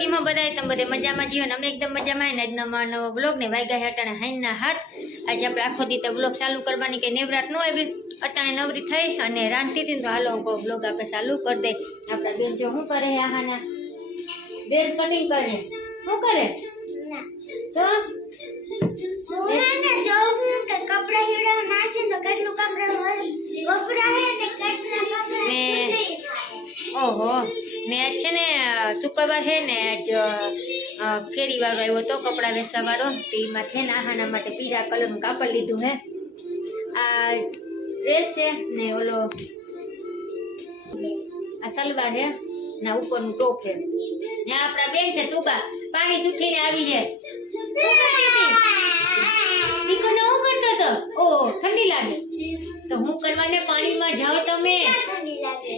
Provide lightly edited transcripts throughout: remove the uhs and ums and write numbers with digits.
કેમ બધાય તમે બધે મજામાં જીવો ને અમે એકદમ મજામાં ને આજનો અમારો નવો બ્લોગ ને વાગ્યા અટાણે હાઈના હાથ આજે આપણે આખો દી તો બ્લોગ ચાલુ કરવાની કે નેવરાત ન આવી અટાણે નવરી થઈ અને રાંધતી હતી તો હાલો બ્લોગ આપણે ચાલુ કરી દે આપણા બેન જો શું કરે આહાના ડ્રેસ કટિંગ કરે શું કરે તો મોહાને જોઉં કે કપડા હીડા નાખે તો કેટલું કપડા વપરા હે ને કેટલા કપડા ને ઓહો ને આજ છે ને શુક્રવાર છે ને આજ ફેરી વાળો આવ્યો તો કપડા વેચવા વાળો તો એમાં છે ને આહાના માટે પીળા કલરનું કાપડ લીધું હે આ ડ્રેસ છે ને ઓલો આ સલવાર છે ને ઉપરનું ટોપ છે ને આપણા બેન છે તુબા પાણી સુખીને આવી છે દીકરો હું કરતો તો ઓ ઠંડી લાગે તો હું કરવાને પાણીમાં જાઓ તમે ઠંડી લાગે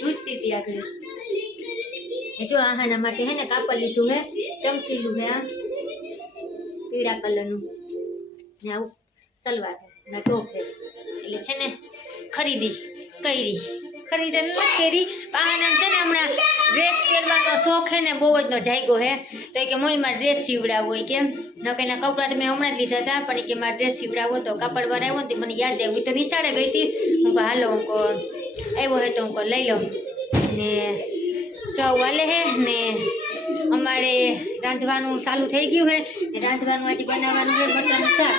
દૂધતી હતી આગળ જો આહાના માટે હે ને કાપડ લીધું હે ચમકીલું હે આ પીળા કલરનું ને આવું સલવાર ને ટોપ હે એટલે છે ને ખરીદી ખરીદી ન કરી આહાના છે ને હમણાં ડ્રેસ પહેરવાનો શોખ હે ને બહુ જ નો જાગ્યો હે તો કે મોઈમાં ડ્રેસ સીવડાવવો હોય કેમ ન કે એના કપડાં તો મેં હમણાં જ લીધા હતા પણ કે મારે ડ્રેસ સીવડાવવો તો કાપડ વાર આવ્યો ને મને યાદ આવ્યું તો નિશાળે ગઈ હતી હું કહું હાલો હું કહું આવ્યો હે તો હું કહું લઈ લઉં ને ચૌ વાલે હે ને અમારે રાંધવાનું ચાલુ થઈ ગયું હે ને રાંધવાનું આજે બનાવવાનું છે બટાકાનું શાક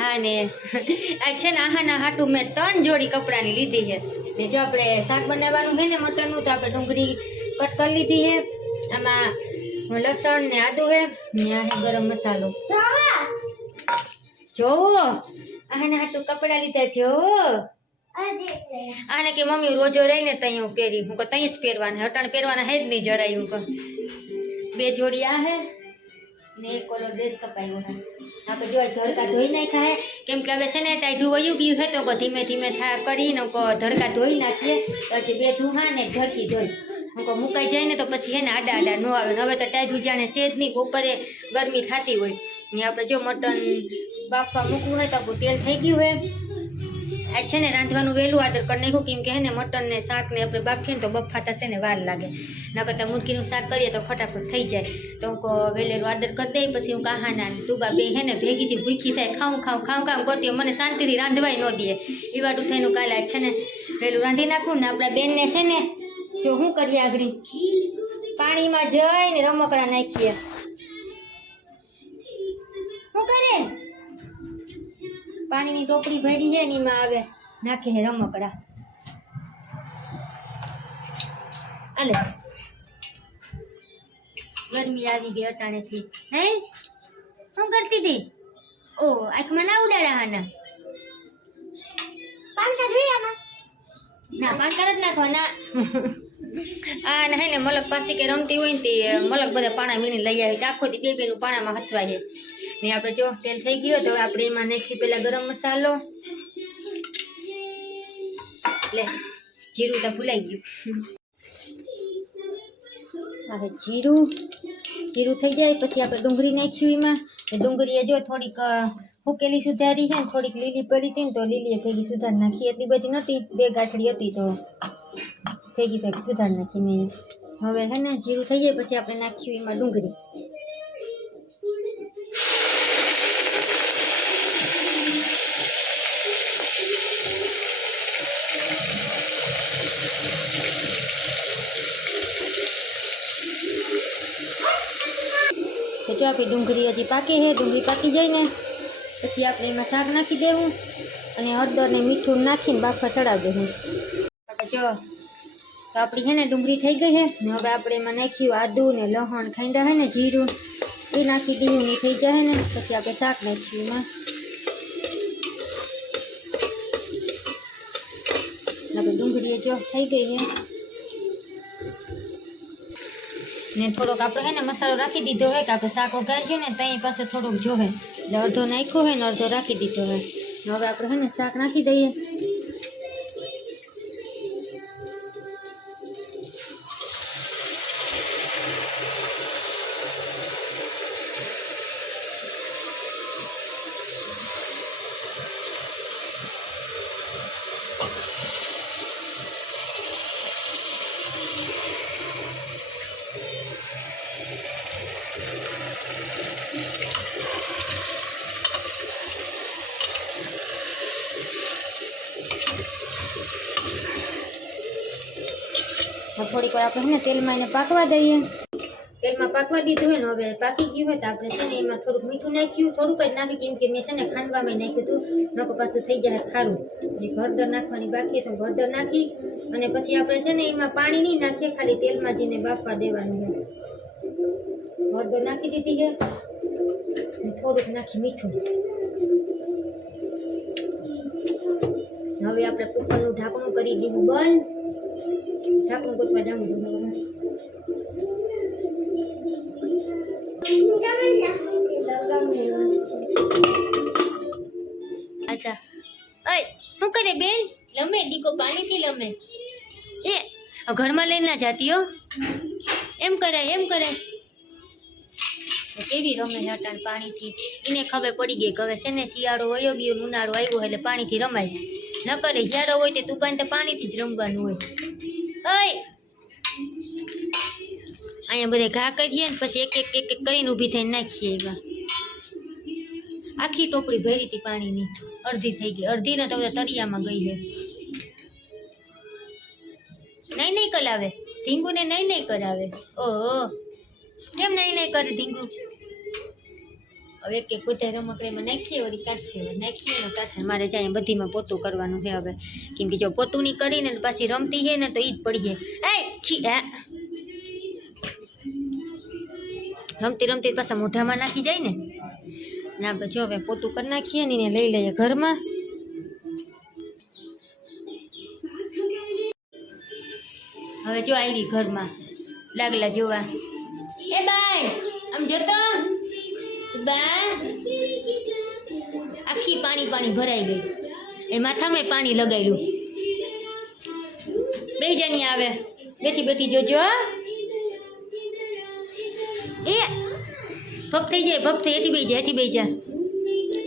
હા ને આજ છે ને આહાના હાટું મેં 3 જોડી કપડાની લીધી છે ને જો આપણે શાક બનાવવાનું છે ને મટરનું તો આપણે ડુંગળી કટ કરી લીધી છે આમાં લસણ ને આદુ છે ને આ છે ગરમ મસાલો જોવો આહાના હાટું કપડા લીધા જો આને કે મમ્મી રોજો રહીને ત્યાં હું પહેરી હું ત્યાં જ પહેરવાના અટાણે પહેરવાના હે જ નહીં જરાય હું 2 જોડી આ હે ને એક ઓલો ડ્રેસ કપાયો હે આપણે જો ધરકા ધોઈ નાખ્યા હે કેમ કે હવે છે ને ટાઈઢું વયું ગયું છે તો ધીમે ધીમે કરીને ધરકા ધોઈ નાખીએ પછી 2 ધૂહા ને ધરકી ધોઈ હું મુકાઈ જાય ને તો પછી હે ને આડા આડા ન આવે ને હવે તો ટાઈઢું જાણે સેજ નહીં બપોરે ગરમી થતી હોય ને આપણે જો મટન બાફવા મૂકવું હોય તો આપણું તેલ થઈ ગયું હોય આજ છે ને રાંધવાનું વહેલું આદર કરી નાખ્યું કેમ કે હે ને મટન ને શાક ને આપણે બાફીએ ને તો બફાતા છે ને વાર લાગે ન કરતાં મુરગીનું શાક કરીએ તો ફટાફટ થઈ જાય તો હું વહેલેલું આદર કરી દઈ પછી હું કાહાના તુબા બે હે ને ભેગીથી ભૂખી થાય ખાઉં કરતી મને શાંતિથી રાંધવાય ન દે એ વાટું થઈને કાલે આજ છે ને વહેલું રાંધી નાખું ને આપણા બેનને છે ને જો શું કરીએ આગળ પાણીમાં જઈને રમકડા નાખીએ શું કરે પાણીની ટોપડી ભરી છે ને એમાં આવે નાખે છે રમકડા આલે ગરમી આવી ગઈ અટાણેથી હે શું કરતી હતી ઓ આંખમાં ના ઉડાડા હાના પાંખા જોઈ આમાં ના પાંખા જ નાખવાના આ હે ને મલક પાસે કે રમતી હોય ને તે મલક બધા પાણા વીણી લઈ આવી આખો દી બે નું પાણામાં હસવાય ને આપણે જો તેલ થઈ ગયું તો આપણે એમાં નાખી પેલા ગરમ મસાલો લે જીરું તો ભૂલાઈ ગયું હવે જીરું થઈ જાય પછી આપણે ડુંગળી નાખ્યું એમાં ડુંગળીએ જો થોડીક ફૂકેલી સુધારી છે ને થોડીક લીલી પડી હતી ને તો લીલીએ ભેગી સુધારી નાખી એટલી બધી નહોતી 2 ગાંઠડી હતી તો ભેગી સુધારી નાખી મેં હવે હે ને જીરું થઈ જાય પછી આપણે નાખ્યું એમાં ડુંગળી જો આપણી ડુંગળી હજી પાકી છે ડુંગળી પાકી જાય ને પછી આપણે એમાં શાક નાખી દેવું અને હળદર ને મીઠું નાખીને બાફા ચડાવી દેવું જો તો આપણી છે ને ડુંગળી થઈ ગઈ છે ને હવે આપણે એમાં નાખ્યું આદુ ને લસણ ખાંડા છે ને જીરું એ નાખી દીધું ને થઈ જાય ને પછી આપણે શાક નાખ્યું એમાં આપણે ડુંગળી જો થઈ ગઈ છે ને થોડોક આપણે હે ને મસાલો રાખી દીધો હોય કે આપણે શાક વઘાર્યું ને ત્યાં પાછું થોડુંક જોવે એટલે અડધો નાખ્યો હોય ને અડધો રાખી દીધો હોય હવે આપણે હે ને શાક નાખી દઈએ થોડીક વાર આપણે છે ને તેલમાં એને પાકવા દઈએ. તેલમાં પાકવા દીધું હોય ને હવે પાકી ગયું હોય તો આપણે છે ને એમાં થોડુંક મીઠું નાખ્યું, થોડુંક જ નાખી કેમ કે મેં છે ને ખાંડવામાં નાખ્યું હતું, નકર પાછું થઈ જાય ખારું. એટલે હળદર નાખવાની બાકી તો હળદર નાખી અને પછી આપણે છે ને એમાં પાણી નહીં નાખીએ, ખાલી તેલમાં જઈને બાફવા દેવાનું છે. હળદર નાખી દીધી છે અને થોડુંક નાખી મીઠું. હવે આપણે કુકરનું ઢાંકણું કરી દીધું બંધ. ઢાંકણું ગોતવા જવું અચ્છા અય શું કરે બેન? લમે દીકો પાણીથી લમે. એ ઘરમાં લઈને ના જાતી હો, એમ કરાય એમ કરાય. કેવી રમે છે અટાણ પાણીથી. એને ખબર પડી ગઈ કે હવે છે ને શિયાળો વયો ગયો, ઉનાળો આવ્યો એટલે પાણીથી રમાય. ન કરે જ્યારે હોય તે તું તો પાણીથી જ રમવાનું હોય. અય અહીંયા બધે ઘા કરીએ ને પછી એક એક એક એક કરીને ઊભી થઈને નાખીએ. એમાં આખી ટોપડી ભરી હતી પાણીની, અડધી થઈ ગઈ, અડધી ને તો તરિયામાં ગઈ છે. નહીં નહીં કરાવે ધીંગુને, નહીં નહીં કરાવે. ઓહો કેમ નહીં નહીં કરે ધીંગુ? હવે એક એક બધા રમકડામાં નાખીએ, વળી કાઢીએ, નાખીએ ને કાઢીએ. મારે જાય બધીમાં પોતું કરવાનું છે હવે, કેમ કે જો પોતું નહીં કરીને પાછી રમતી છે ને તો ઈ જ પડીએ. એ છી હે રમતી રમતી પાછા મોઢામાં નાખી જાય ને. આપણે જો હવે પોતું કરી નાખીએ ને એને લઈ લઈએ ઘરમાં. હવે જો આવી ઘરમાં લાગલા જોવા. એ બાય આમ જોતો બા, આખી પાણી પાણી ભરાઈ ગઈ. એ માથામાં પાણી લગાવ્યું. બે જણી આવે, બેઠી બેઠી જોજો. એ ભપ થઈ જાય, ભપ થઈ. હેઠી બે જા, હેઠી બે જા,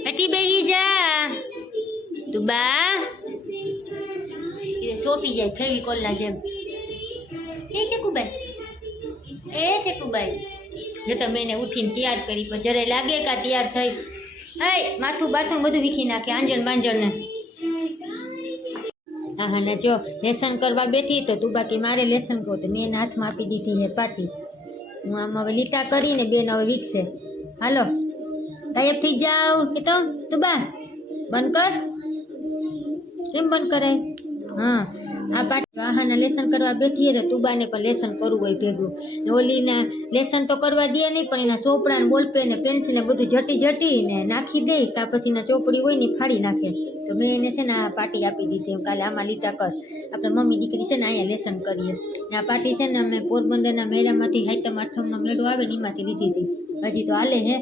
હેઠી બે જા તું બા. એ સોટી જાય ફેવિકોલના જેમ. એ શકુભાઈ, એ શકુભાઈ જો તમે એને ઉઠીને તૈયાર કરી પણ જરાય લાગે કે તૈયાર થઈ. હાય માથું બાથું બધું વીખી નાખે આંજણ બાંજણને. હા હા ને જો લેસન કરવા બેઠી તો તું બાકી મારે લેસન કહું તો મેં એના હાથમાં આપી દીધી છે પાટી. હું આમ હવે લીટા કરીને બેન હવે વીકશે. હાલો ગાયબ થઈ જાવ કે તો તું બા બંધ કર. કેમ બંધ કરાય? હા આ પાટી આહાના લેસન કરવા બેઠીએ તો તુબાને પણ લેસન કરવું હોય ભેગું. ને ઓલીને લેસન તો કરવા દે નહીં પણ એના ચોપડા ને બોલપેન ને પેન્સિલ ને બધું જટી જટીને નાખી દઈ. કાં પછી એના ચોપડી હોય ને ફાડી નાખે. તો મેં એને છે ને આ પાટી આપી દીધી. કાલે આમાં લીટા કર, આપણે મમ્મી દીકરી છે ને અહીંયા લેસન કરીએ. ને આ પાટી છે ને અમે પોરબંદરના મેળામાંથી હાઈતમ આઠમનો મેળો આવે ને એમાંથી લીધી હતી. હજી તો હાલે હે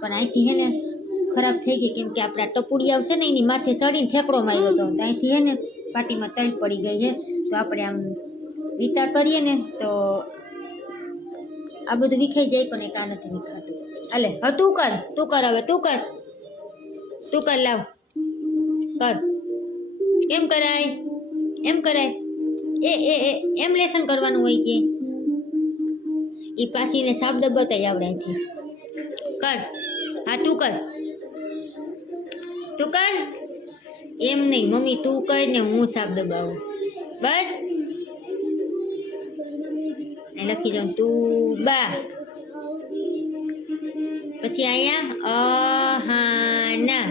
પણ અહીંથી હે ને ખરાબ થઈ ગઈ કેમ કે આપણા ટપુડી આવશે ને એની માથે ચડીને ઠેકડો માર્યો હતો. તો અહીંથી હે ને પાટીમાં તલ પડી ગઈ છે. તો આપણે આમ લીટા કરીએ ને તો આ બધું વિખાઈ જાય પણ એક આ નથી વિખાતું. હાલે હવે તું કર, તું કર, હવે તું કર, તું કર, લાવ કર. એમ કરાય, એમ કરાય. એ એ એ એમ લેસન કરવાનું હોય કે એ પાછીને શબ્દ બતાવી આવડે અહીંથી. કર, હા તું કર, તું કર. એમ નહીં મમ્મી તું કર ને હું સાપ દબાવું બસ. એ લખી દઉં તું બા, પછી અહીંયા અહાના.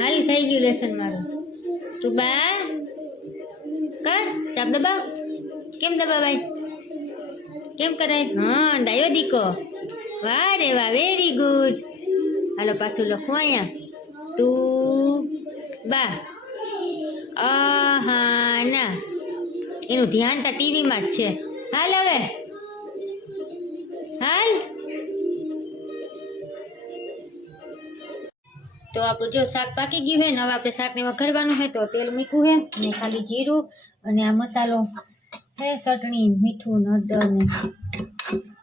હાલ થઈ ગયું લેસન મારું. તું બા કર, સાપ દબાવ. કેમ દબાવાય, કેમ કરાય? હા ડાયો દીકો, વાહ રે વાહ, વેરી ગુડ. હાલો પાછું લખું અહીંયા તું બા અહાના. એનું ધ્યાન તો ટીવીમાં જ છે. હાલ હવે હાલ. તો આપણું જો શાક પાકી ગયું હોય ને હવે આપણે શાકને વઘારવાનું હોય તો તેલ મૂક્યું છે અને ખાલી જીરું અને આ મસાલો હે, ચટણી, મીઠું, હળદર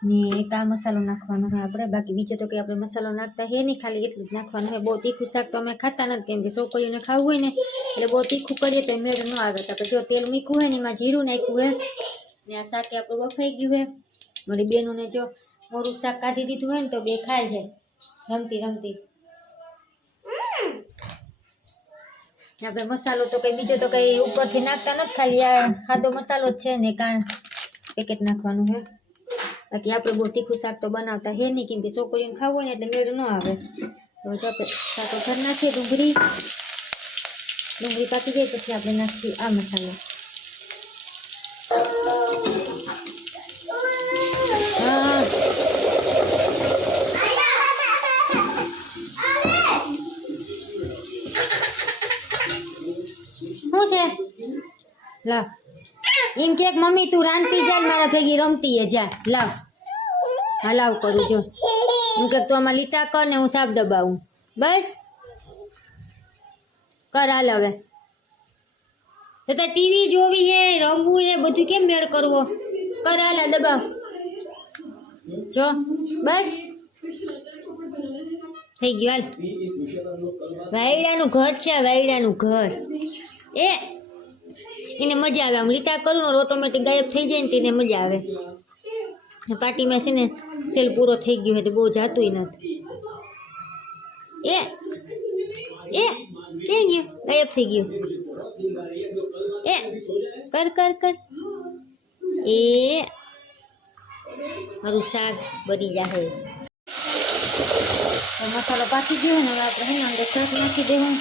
ને એક આ મસાલો નાખવાનો હોય આપણે. બાકી બીજો તો કંઈ આપણે મસાલો નાખતા હે નહીં, ખાલી એટલું જ નાખવાનું હોય. બહુ તીખું શાક તો અમે ખાતા નથી કેમ કે છોકરીઓને ખાવું હોય ને એટલે બહુ તીખું કરીએ તો મેળ ન આવે. તો આપણે જો તેલ મૂક્યું હોય ને એમાં જીરું નાખ્યું હોય ને આ શાકે આપણું વફાઈ ગયું હોય. મારી બેનોને જો મોરું શાક કાઢી દીધું હોય ને તો બે ખાય છે રમતી રમતી. ને આપણે મસાલો તો કંઈ બીજો તો કંઈ ઉપરથી નાખતા નથી, ખાલી આ સાદો મસાલો જ છે ને પેકેટ નાખવાનું છે. બાકી આપણે બહુ તીખું શાક તો બનાવતા હે નહીં, કેમ કે છોકરીઓને ખાવું હોય ને એટલે મેળ ન આવે. તો જો આપણે શાકો ઘર નાખીએ, ડુંગળી પાકી જાય પછી આપણે નાખીએ આ મસાલો. હા શું છે લાવ એમ કે મમ્મી તું રાંધતી જા મારા ભેગી રમતી એ જા લાવ. હા લાવ કરું જો એમ કે તું આમાં લીટા કર ને હું સાપ દબાવું. બસ કર હાલ હવે. તો તાર ટીવી જોવી હે રમવું હે બધું કેમ મેળ કરવો. કર હાલ દબાવ જો બસ થઈ ગયું. હાલ વાયડાનું ઘર છે, આ વાયડાનું ઘર. એને મજા આવે આમ લીટા કરું ને ઓટોમેટિક ગાયબ થઈ જાય ને તેને મજા આવે. પાર્ટીમાં છે ને સેલ પૂરો થઈ ગયો હોય તો બહુ જાતું નથી. ક્યાં ગયું? ગાયબ થઈ ગયું. કર કર કર. મારું શાક બની જાય. મસાલો પાકી ગયો ને હવે આપણે હે ને અંદર શાક નાખી દેવું.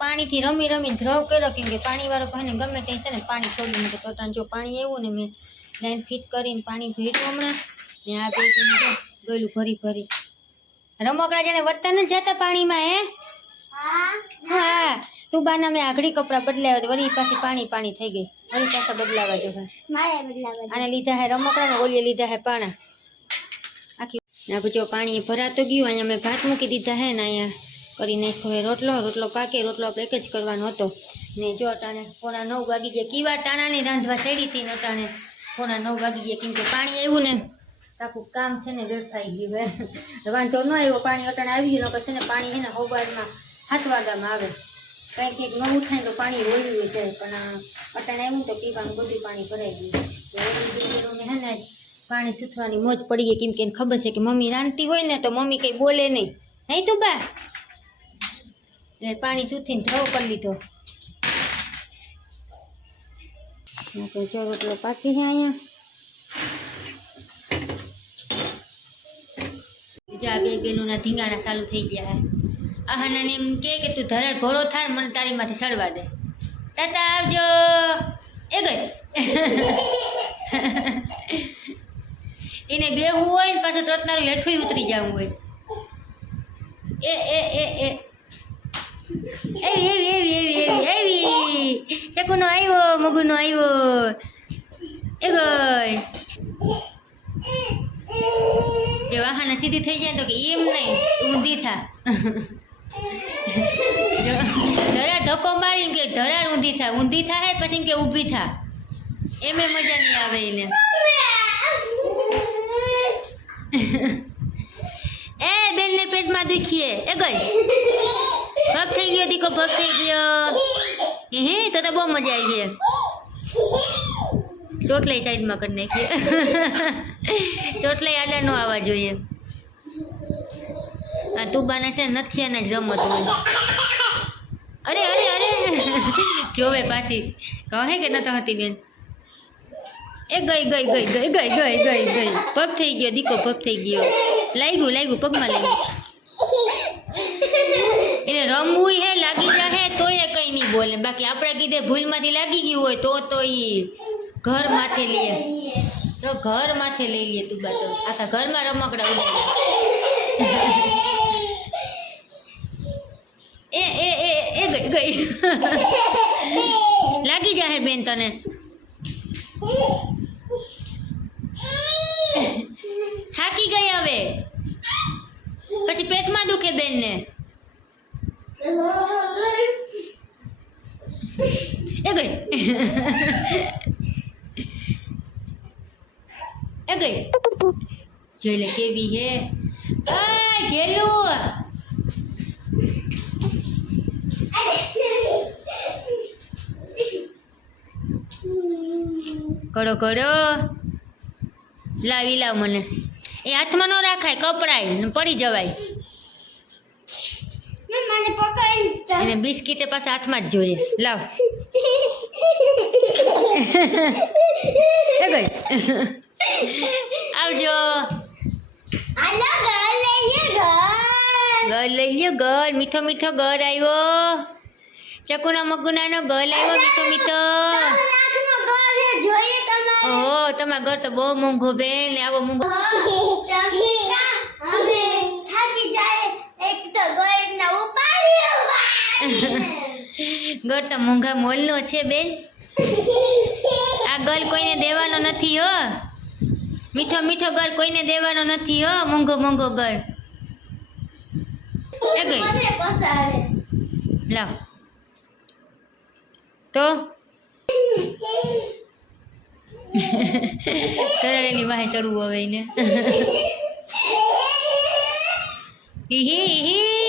પાણીથી રમી રમી ધ્રવ કર્યો, કેમ કે પાણી વાળો ભાઈને ગમે ત્યાં છે ને પાણી છોડી મૂકે. તો જો પાણી એવું ને મેં લાઈન ફિટ કરીને પાણી ભર્યું હમણાં ને આ બે ગયેલું ભરી રમકડા જેને વળતા નથી જતા પાણીમાં. હા તું બાના મેં આગળી કપડાં બદલાવ્યા તો વળી પાછી પાણી થઈ ગઈ. વળી પાછા બદલાવા જો આને લીધા હે રમકડા ને ઓલીએ લીધા હે પાણા. આખી જો પાણી ભરાતો ગયું. અહીંયા મેં ભાત મૂકી દીધા હે ને અહીંયા કરી નાખ્યો રોટલો પાકે. રોટલો આપણે એક જ કરવાનો હતો ને જો અટાણે 9:30 વાગી ગયા. કીવા ટાણાની રાંધવા ચડી હતી ને અટાણે 9:30 વાગી ગયા, કેમ કે પાણી આવ્યું ને આખું કામ છે ને વેડફાઈ ગયું. વાંધો ન આવ્યો, પાણી અટાણે આવી ગયું. પછી ને પાણી છે ને હોબારમાં 7 વાગ્યામાં આવે. કંઈક નવું થાય તો પાણી રોળ્યું જાય, પણ અટાણે આવ્યું તો પીવાનું બધું પાણી ભરાઈ ગયું. હે ને પાણી સૂથવાની મોજ પડી ગઈ, કેમ કે એને ખબર છે કે મમ્મી રાંધતી હોય ને તો મમ્મી કંઈ બોલે નહીં. નહીં તું બા એટલે પાણી સૂથીને ધ્રવ કરી લીધો. જો રોટલો પાકી છે અહીંયા. જો આ બે બેનોના ઢીંગાણા ચાલુ થઈ ગયા હે. આહાને એમ કે તું ધરાડ ઘોડો થાય મને તારી માંથી સડવા દે. તાતા આવજો. એ ગઈ એને બેહવું હોય ને પાછું ત્રતનારું હેઠું ઉતરી જવું હોય. એવી ચકુનો આવ્યો, મગુનો આવ્યો. એ ગઈ જે વાહન સીધી થઈ જાય તો કે એમ નહીં ઊંધી થા. ધરા ધક્કો મારી કે ધરાર ઊંધી થાય પછી કે ઊભી થા. એમે મજા નહીં આવે એને. એ બેનને પેટમાં દુખીએ. એ ગઈ ભગ થઈ ગયો દીકો, ભગ થઈ ગયો. હે તો બહુ મજા આવી ગઈ. ચોટલાઈ સાઈડમાં કરી નાખીએ. ચોટલાઈ આડા ન આવવા જોઈએ. આ તુબાના છે નથી એને જ રમત હોય. અરે જોવે પાછી કહે કે નતો હતી બેન. એ ગઈ પગ થઈ ગયો દીકો, પગ થઈ ગયો. લાગ્યું પગમાં લાગ્યું. એને રમવું હે લાગી જાહે તોય કઈ નહીં બોલે. બાકી આપણે કીધે ભૂલમાંથી લાગી ગયું હોય તો ઈ ઘર માથે લઈએ. તો ઘર માથે લઈ લે તું બાતો આખા ઘરમાં રમકડા ઉડાડે. એ ગઈ લાગી જાહે બેન તને. થાકી ગઈ હવે પછી પેટમાં દુખે બેન ને. એ ગઈ જોઈ લે કેવી હે ઘેલું કરો કરો લાવી લાવ મને એ હાથમાં ન રાખાય કપડાય ને પડી જવાય મને પકડ એને બિસ્કીટે પાસે હાથમાં જ જોઈએ લાવ એ ગઈ આવજો હાલો ઘર લઈએ ગળ લઈ લ્યો ગળ મીઠો મીઠો ગળ આવ્યો ચકુના મગુનાનો ગળ આવ્યો મીઠો મીઠો 10 લાખનો ઘર છે જોઈએ તમારે ઓહો તમારા ઘર તો બહુ મોંઘો બેન ને આવો મોંઘો હવે થાકી જાય એક તો ગોળના ઉપાડ્યો ઘર તો મોંઘા મોલનો છે બેન આ ગળ કોઈને દેવાનો નથી હો મીઠો મીઠો ગળ કોઈને દેવાનો નથી હો મોંઘો મોંઘો ગળ એ ગઈ મને પસારે લાવ તો એની વાહે ચડવું હવે એને હી હી